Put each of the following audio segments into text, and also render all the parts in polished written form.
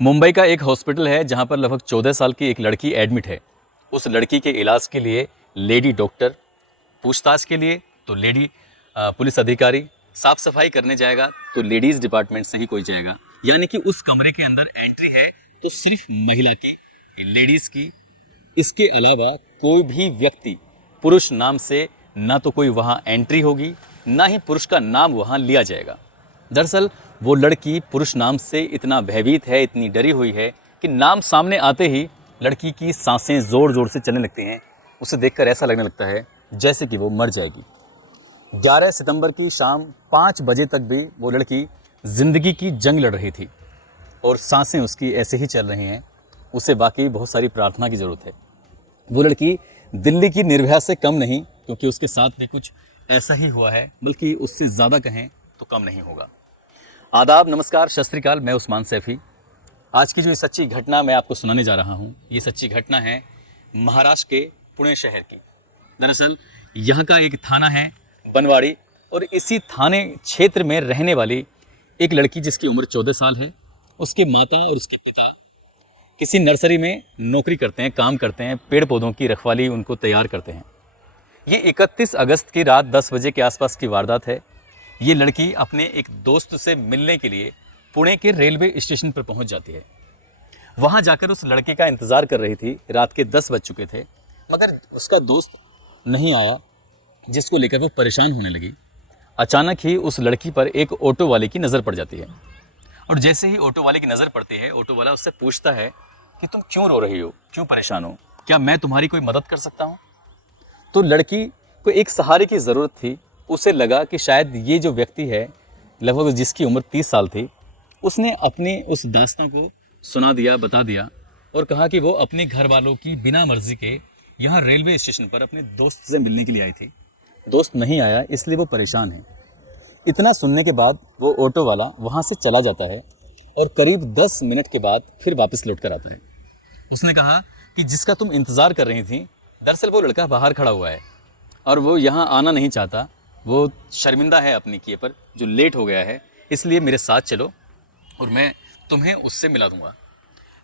मुंबई का एक हॉस्पिटल है जहां पर लगभग 14 साल की एक लड़की एडमिट है। उस लड़की के इलाज के लिए लेडी डॉक्टर, पूछताछ के लिए तो लेडी पुलिस अधिकारी, साफ सफाई करने जाएगा तो लेडीज़ डिपार्टमेंट से ही कोई जाएगा। यानी कि उस कमरे के अंदर एंट्री है तो सिर्फ महिला की, लेडीज़ की। इसके अलावा कोई भी व्यक्ति पुरुष नाम से ना तो कोई वहाँ एंट्री होगी, ना ही पुरुष का नाम वहाँ लिया जाएगा। दरअसल वो लड़की पुरुष नाम से इतना भयभीत है, इतनी डरी हुई है कि नाम सामने आते ही लड़की की सांसें ज़ोर ज़ोर से चलने लगती हैं। उसे देखकर ऐसा लगने लगता है जैसे कि वो मर जाएगी। 11 सितंबर की शाम 5 बजे तक भी वो लड़की ज़िंदगी की जंग लड़ रही थी और सांसें उसकी ऐसे ही चल रही हैं। उसे वाकई बहुत सारी प्रार्थना की ज़रूरत है। वो लड़की दिल्ली की निर्भया से कम नहीं, क्योंकि उसके साथ भी कुछ ऐसा ही हुआ है, बल्कि उससे ज़्यादा कहें तो कम नहीं होगा। आदाब, नमस्कार, सत श्री अकाल। मैं उस्मान सैफी। आज की जो ये सच्ची घटना मैं आपको सुनाने जा रहा हूँ, ये सच्ची घटना है महाराष्ट्र के पुणे शहर की। दरअसल यहाँ का एक थाना है बनवाड़ी, और इसी थाने क्षेत्र में रहने वाली एक लड़की जिसकी उम्र 14 साल है। उसके माता और उसके पिता किसी नर्सरी में नौकरी करते हैं, काम करते हैं, पेड़ पौधों की रखवाली उनको तैयार करते हैं। ये 31 अगस्त की रात 10 बजे के आसपास की वारदात है। ये लड़की अपने एक दोस्त से मिलने के लिए पुणे के रेलवे स्टेशन पर पहुंच जाती है। वहां जाकर उस लड़के का इंतज़ार कर रही थी। रात के 10 बज चुके थे, मगर उसका दोस्त नहीं आया, जिसको लेकर वो परेशान होने लगी। अचानक ही उस लड़की पर एक ऑटो वाले की नज़र पड़ जाती है, और जैसे ही ऑटो वाले की नज़र पड़ती है, ऑटो वाला उससे पूछता है कि तुम क्यों रो रही हो, क्यों परेशान हो, क्या मैं तुम्हारी कोई मदद कर सकता हूँ। तो लड़की को एक सहारे की ज़रूरत थी। उसे लगा कि शायद ये जो व्यक्ति है, लगभग जिसकी उम्र 30 साल थी, उसने अपनी उस दास्तां को सुना दिया, बता दिया, और कहा कि वो अपने घर वालों की बिना मर्जी के यहाँ रेलवे स्टेशन पर अपने दोस्त से मिलने के लिए आई थी। दोस्त नहीं आया, इसलिए वो परेशान है। इतना सुनने के बाद वो ऑटो वाला वहाँ से चला जाता है और करीब 10 मिनट के बाद फिर वापस लौट कर आता है। उसने कहा कि जिसका तुम इंतज़ार कर रही थी, दरअसल वो लड़का बाहर खड़ा हुआ है और वो यहाँ आना नहीं चाहता। वो शर्मिंदा है अपनी किए पर, जो लेट हो गया है, इसलिए मेरे साथ चलो और मैं तुम्हें उससे मिला दूंगा।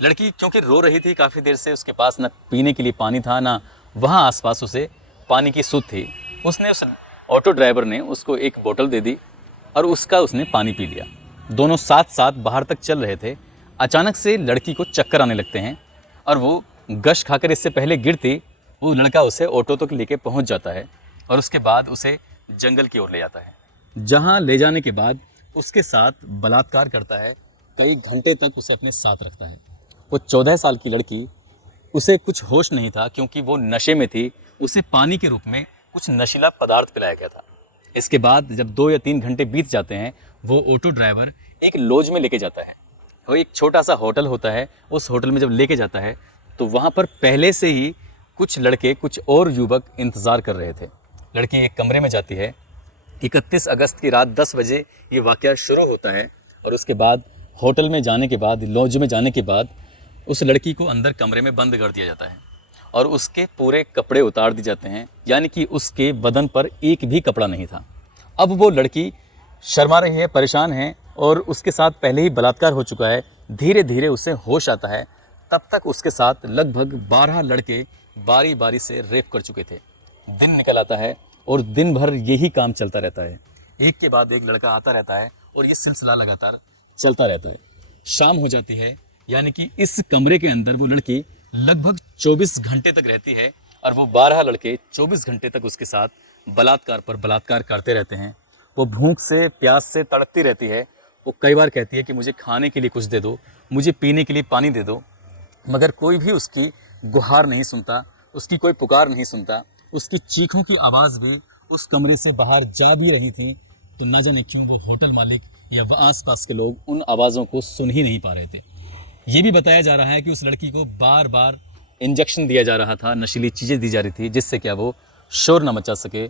लड़की क्योंकि रो रही थी काफ़ी देर से, उसके पास ना पीने के लिए पानी था, ना वहाँ आसपास उसे पानी की सूद थी। उसने उस ऑटो ड्राइवर ने उसको एक बोतल दे दी और उसने पानी पी लिया। दोनों साथ साथ बाहर तक चल रहे थे। अचानक से लड़की को चक्कर आने लगते हैं और वो गश खाकर इससे पहले गिरती, वो लड़का उसे ऑटो तक लेके पहुँच जाता है और उसके बाद उसे जंगल की ओर ले जाता है, जहाँ ले जाने के बाद उसके साथ बलात्कार करता है। कई घंटे तक उसे अपने साथ रखता है। वो 14 साल की लड़की, उसे कुछ होश नहीं था क्योंकि वो नशे में थी। उसे पानी के रूप में कुछ नशीला पदार्थ पिलाया गया था। इसके बाद जब 2 या 3 घंटे बीत जाते हैं, वो ऑटो ड्राइवर एक लॉज में लेके जाता है। वो एक छोटा सा होटल होता है। उस होटल में जब लेके जाता है तो वहाँ पर पहले से ही कुछ लड़के, कुछ और युवक इंतज़ार कर रहे थे। लड़की एक कमरे में जाती है। 31 अगस्त की रात 10 बजे ये वाक़या शुरू होता है, और उसके बाद होटल में जाने के बाद, लॉज में जाने के बाद, उस लड़की को अंदर कमरे में बंद कर दिया जाता है और उसके पूरे कपड़े उतार दिए जाते हैं। यानी कि उसके बदन पर एक भी कपड़ा नहीं था। अब वो लड़की शर्मा रही है, परेशान है, और उसके साथ पहले ही बलात्कार हो चुका है। धीरे धीरे उसे होश आता है। तब तक उसके साथ लगभग 12 लड़के बारी बारी से रेप कर चुके थे। दिन निकल आता है और दिन भर यही काम चलता रहता है। एक के बाद एक लड़का आता रहता है और ये सिलसिला लगातार चलता रहता है। शाम हो जाती है, यानी कि इस कमरे के अंदर वो लड़की लगभग 24 घंटे तक रहती है और वो 12 लड़के 24 घंटे तक उसके साथ बलात्कार पर बलात्कार करते रहते हैं। वो भूख से, प्यास से तड़पती रहती है। वो कई बार कहती है कि मुझे खाने के लिए कुछ दे दो, मुझे पीने के लिए पानी दे दो, मगर कोई भी उसकी गुहार नहीं सुनता, उसकी कोई पुकार नहीं सुनता। उसकी चीखों की आवाज़ भी उस कमरे से बाहर जा भी रही थी, तो न जाने क्यों वो होटल मालिक या वह आसपास के लोग उन आवाज़ों को सुन ही नहीं पा रहे थे। ये भी बताया जा रहा है कि उस लड़की को बार बार इंजेक्शन दिया जा रहा था, नशीली चीज़ें दी जा रही थी, जिससे क्या वो शोर न मचा सके।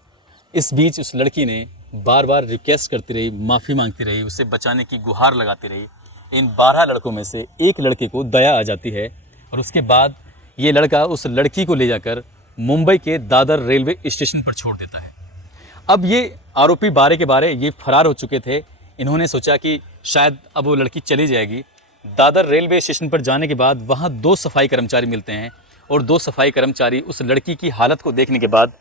इस बीच उस लड़की ने बार बार रिक्वेस्ट करती रही, माफ़ी मांगती रही, उसे बचाने की गुहार लगाती रही। इन 12 लड़कों में से एक लड़के को दया आ जाती है और उसके बाद ये लड़का उस लड़की को ले जाकर मुंबई के दादर रेलवे स्टेशन पर छोड़ देता है। अब ये आरोपी बारे के बारे ये फरार हो चुके थे। इन्होंने सोचा कि शायद अब वो लड़की चली जाएगी, दादर रेलवे स्टेशन पर जाने के बाद वहाँ 2 सफाई कर्मचारी मिलते हैं और 2 सफाई कर्मचारी उस लड़की की हालत को देखने के बाद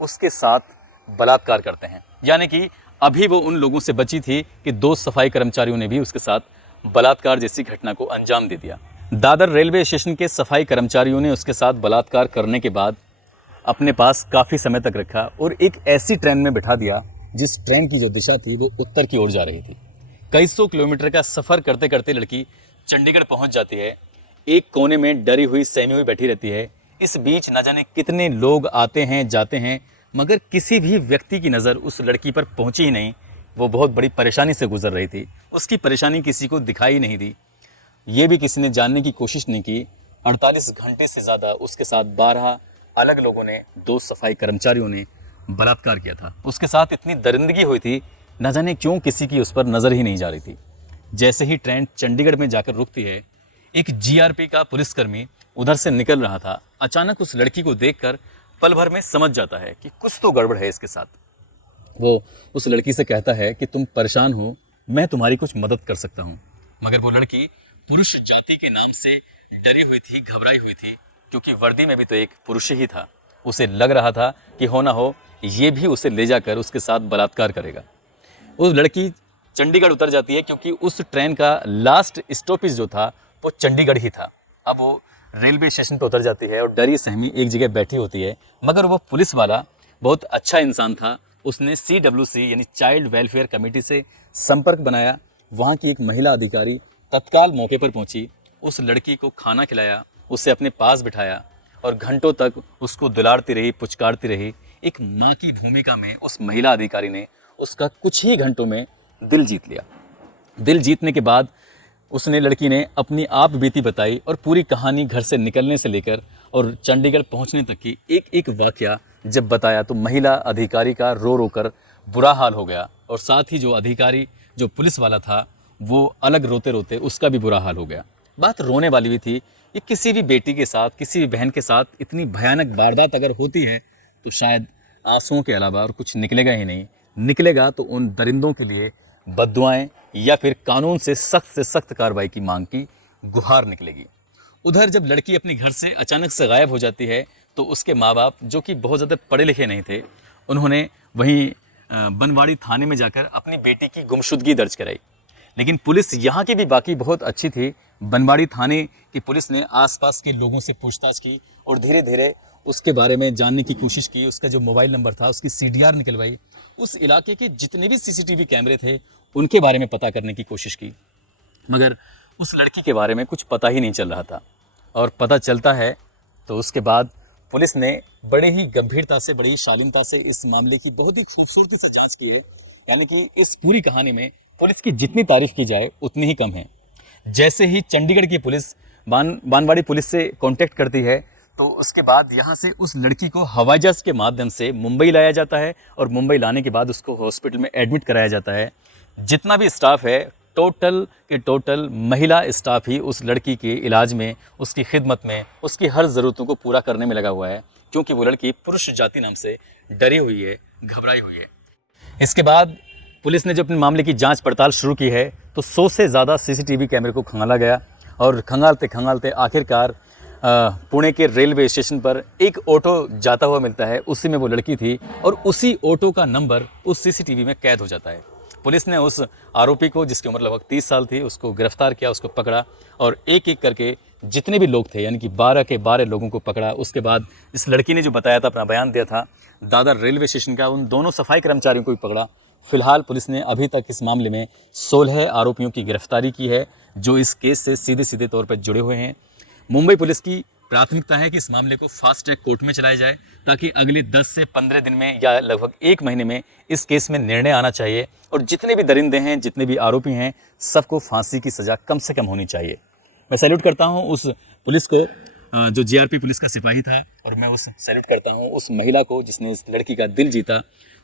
उसके साथ बलात्कार करते हैं। यानी कि अभी वो उन लोगों से बची थी कि 2 सफाई कर्मचारियों ने भी उसके साथ बलात्कार जैसी घटना को अंजाम दे दिया। दादर रेलवे स्टेशन के सफाई कर्मचारियों ने उसके साथ बलात्कार करने के बाद अपने पास काफ़ी समय तक रखा और एक ऐसी ट्रेन में बिठा दिया जिस ट्रेन की जो दिशा थी वो उत्तर की ओर जा रही थी। कई सौ किलोमीटर का सफ़र करते करते लड़की चंडीगढ़ पहुंच जाती है। एक कोने में डरी हुई सहमी हुई बैठी रहती है। इस बीच न जाने कितने लोग आते हैं जाते हैं, मगर किसी भी व्यक्ति की नज़र उस लड़की पर पहुंची ही नहीं। वो बहुत बड़ी परेशानी से गुजर रही थी। उसकी परेशानी किसी को दिखाई नहीं दी। ये भी किसी ने जानने की कोशिश नहीं की। 48 घंटे से ज़्यादा उसके साथ 12 अलग लोगों ने, 2 सफाई कर्मचारियों ने बलात्कार किया था। उसके साथ इतनी दरिंदगी हुई थी, न जाने क्यों किसी की उस पर नज़र ही नहीं जा रही थी। जैसे ही ट्रेन चंडीगढ़ में जाकर रुकती है, एक जीआरपी का पुलिसकर्मी उधर से निकल रहा था। अचानक उस लड़की को देखकर पल भर में समझ जाता है कि कुछ तो गड़बड़ है इसके साथ। वो उस लड़की से कहता है कि तुम परेशान हो, मैं तुम्हारी कुछ मदद कर सकता हूँ। मगर वो लड़की पुरुष जाति के नाम से डरी हुई थी, घबराई हुई थी, क्योंकि वर्दी में भी तो एक पुरुष ही था। उसे लग रहा था कि हो ना हो ये भी उसे ले जाकर उसके साथ बलात्कार करेगा। उस लड़की चंडीगढ़ उतर जाती है, क्योंकि उस ट्रेन का लास्ट स्टॉपेज जो था वो चंडीगढ़ ही था। अब वो रेलवे स्टेशन पर उतर जाती है और डरी सहमी एक जगह बैठी होती है। मगर वो पुलिस वाला बहुत अच्छा इंसान था। उसने CWC यानी चाइल्ड वेलफेयर कमेटी से संपर्क बनाया। वहाँ की एक महिला अधिकारी तत्काल मौके पर पहुंची, उस लड़की को खाना खिलाया, उसे अपने पास बिठाया और घंटों तक उसको दुलारती रही, पुचकारती रही। एक माँ की भूमिका में उस महिला अधिकारी ने उसका कुछ ही घंटों में दिल जीत लिया। दिल जीतने के बाद उसने, लड़की ने अपनी आप बीती बताई और पूरी कहानी घर से निकलने से लेकर और चंडीगढ़ पहुंचने तक की एक एक वाकया जब बताया तो महिला अधिकारी का रो रो कर बुरा हाल हो गया। और साथ ही जो अधिकारी, जो पुलिस वाला था, वो अलग रोते रोते उसका भी बुरा हाल हो गया। बात रोने वाली भी थी। ये किसी भी बेटी के साथ, किसी भी बहन के साथ इतनी भयानक वारदात अगर होती है तो शायद आंसुओं के अलावा और कुछ निकलेगा ही नहीं। निकलेगा तो उन दरिंदों के लिए बद्दुआएं या फिर कानून से सख्त कार्रवाई की मांग की गुहार निकलेगी। उधर जब लड़की अपने घर से अचानक से गायब हो जाती है तो उसके माँ बाप, जो कि बहुत ज़्यादा पढ़े लिखे नहीं थे, उन्होंने वहीं बनवाड़ी थाने में जाकर अपनी बेटी की गुमशुदगी दर्ज कराई। लेकिन पुलिस यहाँ की भी बाकी बहुत अच्छी थी। बनवाड़ी थाने की पुलिस ने आसपास के लोगों से पूछताछ की और धीरे धीरे उसके बारे में जानने की कोशिश की। उसका जो मोबाइल नंबर था उसकी CDR निकलवाई। उस इलाके के जितने भी CCTV कैमरे थे उनके बारे में पता करने की कोशिश की, मगर उस लड़की के बारे में कुछ पता ही नहीं चल रहा था। और पता चलता है तो उसके बाद पुलिस ने बड़े ही गंभीरता से, बड़ी ही शालीनता से इस मामले की बहुत ही खूबसूरती से जांच की है। यानी कि इस पूरी कहानी में पुलिस की जितनी तारीफ की जाए उतनी ही कम है। जैसे ही चंडीगढ़ की पुलिस बानवाड़ी पुलिस से कांटेक्ट करती है तो उसके बाद यहाँ से उस लड़की को हवाई जहाज के माध्यम से मुंबई लाया जाता है और मुंबई लाने के बाद उसको हॉस्पिटल में एडमिट कराया जाता है। जितना भी स्टाफ है, टोटल के टोटल महिला स्टाफ ही उस लड़की के इलाज में, उसकी खिदमत में, उसकी हर ज़रूरतों को पूरा करने में लगा हुआ है, क्योंकि वो लड़की पुरुष जाति नाम से डरी हुई है, घबराई हुई है। इसके बाद पुलिस ने जब अपने मामले की जांच पड़ताल शुरू की है तो 100 से ज़्यादा CCTV कैमरे को खंगाला गया और खंगालते आखिरकार पुणे के रेलवे स्टेशन पर एक ऑटो जाता हुआ मिलता है। उसी में वो लड़की थी और उसी ऑटो का नंबर उस CCTV में कैद हो जाता है। पुलिस ने उस आरोपी को, जिसकी उम्र लगभग 30 साल थी, उसको गिरफ्तार किया, उसको पकड़ा और एक एक करके जितने भी लोग थे, यानी कि 12 के 12 लोगों को पकड़ा। उसके बाद इस लड़की ने जो बताया था, अपना बयान दिया था दादर रेलवे स्टेशन का, उन दोनों सफाई कर्मचारियों को भी पकड़ा। फिलहाल पुलिस ने अभी तक इस मामले में 16 आरोपियों की गिरफ्तारी की है जो इस केस से सीधे तौर पर जुड़े हुए हैं। मुंबई पुलिस की प्राथमिकता है कि इस मामले को फास्ट ट्रैक कोर्ट में चलाया जाए ताकि अगले 10 से 15 दिन में या लगभग 1 महीने में इस केस में निर्णय आना चाहिए और जितने भी दरिंदे हैं, जितने भी आरोपी हैं, सबको फांसी की सज़ा कम से कम होनी चाहिए। मैं सैल्यूट करता हूं उस पुलिस को जो GRP पुलिस का सिपाही था, और मैं उस सैल्यूट करता हूं उस महिला को जिसने इस लड़की का दिल जीता,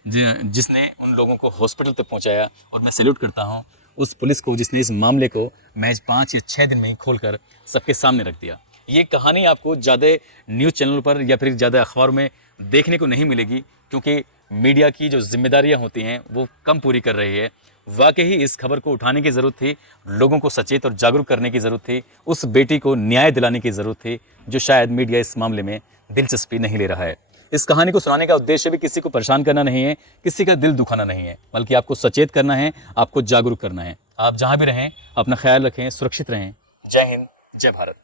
जिसने उन लोगों को हॉस्पिटल तक पहुँचाया, और मैं सैल्यूट करता हूँ उस पुलिस को जिसने इस मामले को महज 5 या 6 दिन में ही खोलकर सबके सामने रख दिया। ये कहानी आपको ज़्यादा न्यूज़ चैनल पर या फिर ज़्यादा अखबारों में देखने को नहीं मिलेगी, क्योंकि मीडिया की जो जिम्मेदारियां होती हैं वो कम पूरी कर रही है। वाकई ही इस खबर को उठाने की ज़रूरत थी, लोगों को सचेत और जागरूक करने की ज़रूरत थी, उस बेटी को न्याय दिलाने की ज़रूरत थी, जो शायद मीडिया इस मामले में दिलचस्पी नहीं ले रहा है। इस कहानी को सुनाने का उद्देश्य भी किसी को परेशान करना नहीं है, किसी का दिल दुखाना नहीं है, बल्कि आपको सचेत करना है, आपको जागरूक करना है। आप जहाँ भी रहें अपना ख्याल रखें, सुरक्षित रहें। जय हिंद, जय भारत।